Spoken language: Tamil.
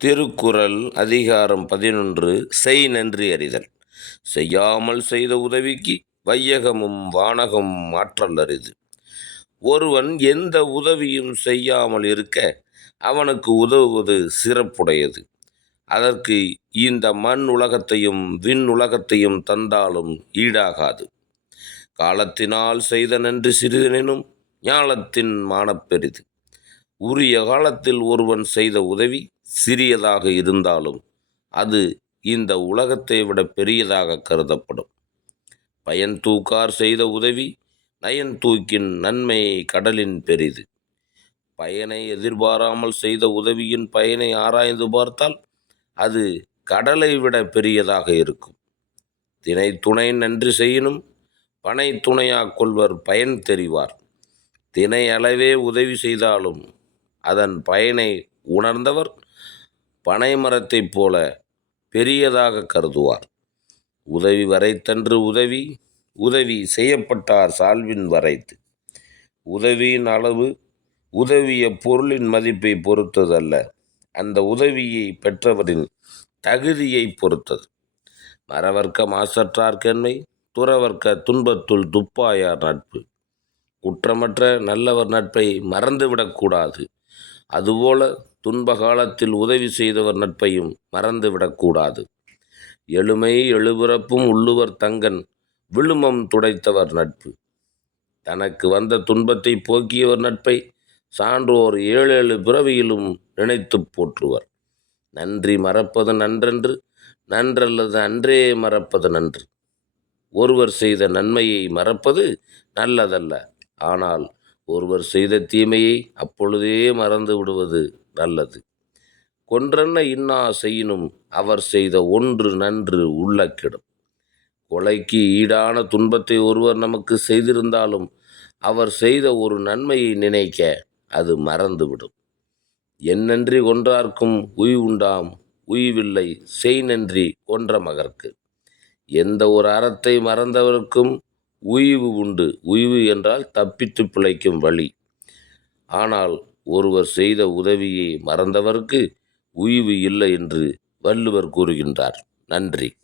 திருக்குறள் அதிகாரம் பதினொன்று செய் நன்றி அறிதல். செய்யாமல் செய்த உதவிக்கு வையகமும் வானகமும் ஆற்றல் அரிது. ஒருவன் எந்த உதவியும் செய்யாமல் இருக்க அவனுக்கு உதவுவது சிறப்புடையது. அதற்கு இந்த மண் உலகத்தையும் விண் உலகத்தையும் தந்தாலும் ஈடாகாது. காலத்தினால் செய்த நன்றி சிறிதனினும் ஞாலத்தின் மானப்பெரிது உரிய காலத்தில் ஒருவன் செய்த உதவி சிறியதாக இருந்தாலும் அது இந்த உலகத்தை விட பெரியதாக கருதப்படும். பயன் தூக்கார் செய்த உதவி நயன் தூக்கின் நன்மை கடலின் பெரிது. பயனை எதிர்பாராமல் செய்த உதவியின் பயனை ஆராய்ந்து பார்த்தால் அது கடலை விட பெரியதாக இருக்கும். தினை துணை நன்றி செய்யினும் பனை துணையாக கொள்வர் பயன் தெரிவார். தினை அளவே உதவி செய்தாலும் அதன் பயனை உணர்ந்தவர் பனை மரத்தைப் போல பெரியதாக கருதுவார். உதவி வரைத்தன்று உதவி உதவி செய்யப்பட்டார் சால்வின் வரைத்து. உதவியின் அளவு உதவிய பொருளின் மதிப்பை பொறுத்ததல்ல அந்த உதவியை பெற்றவரின் தகுதியை பொறுத்தது. மறவர்க்க மாசற்றார்க்கென்மை துறவர்க்க துன்பத்துள் துப்பாயார் நட்பு. குற்றமற்ற நல்லவர் நட்பை மறந்துவிடக்கூடாது அதுபோல துன்ப காலத்தில் உதவி செய்தவர் நட்பையும் மறந்துவிடக்கூடாது. எழுமை எழுபிறப்பும் உள்ளுவர் தங்கன் விழுமம் துடைத்தவர் நட்பு. தனக்கு வந்த துன்பத்தை போக்கியவர் நட்பை சான்றோர் ஏழு பிறவியிலும் நினைத்துப் போற்றுவர். நன்றி மறப்பது நன்றன்று நன்றல்லது அன்றே மறப்பது நன்று. ஒருவர் செய்த நன்மையை மறப்பது நல்லதல்ல. ஆனால் ஒருவர் செய்த தீமையை அப்பொழுதே மறந்து விடுவது நல்லது. கொன்றென்ன இன்னா செய்யினும் அவர் செய்த ஒன்று நன்று உள்ளக்கிடும். கொலைக்கு ஈடான துன்பத்தை ஒருவர் நமக்கு செய்திருந்தாலும் அவர் செய்த ஒரு நன்மையை நினைக்க அது மறந்துவிடும். என்னன்றி கொன்றார்க்கும் உய் உண்டாம் உய்வில்லை செய் நன்றி கொன்ற மகர்க்கு எந்த ஒரு அறத்தை மறந்தவருக்கும் உய்வு உண்டு. உய்வு என்றால் தப்பித்து பிழைக்கும் வழி. ஆனால் ஒருவர் செய்த உதவியை மறந்தவருக்கு உய்வு இல்லை என்று வள்ளுவர் கூறுகின்றார். நன்றி.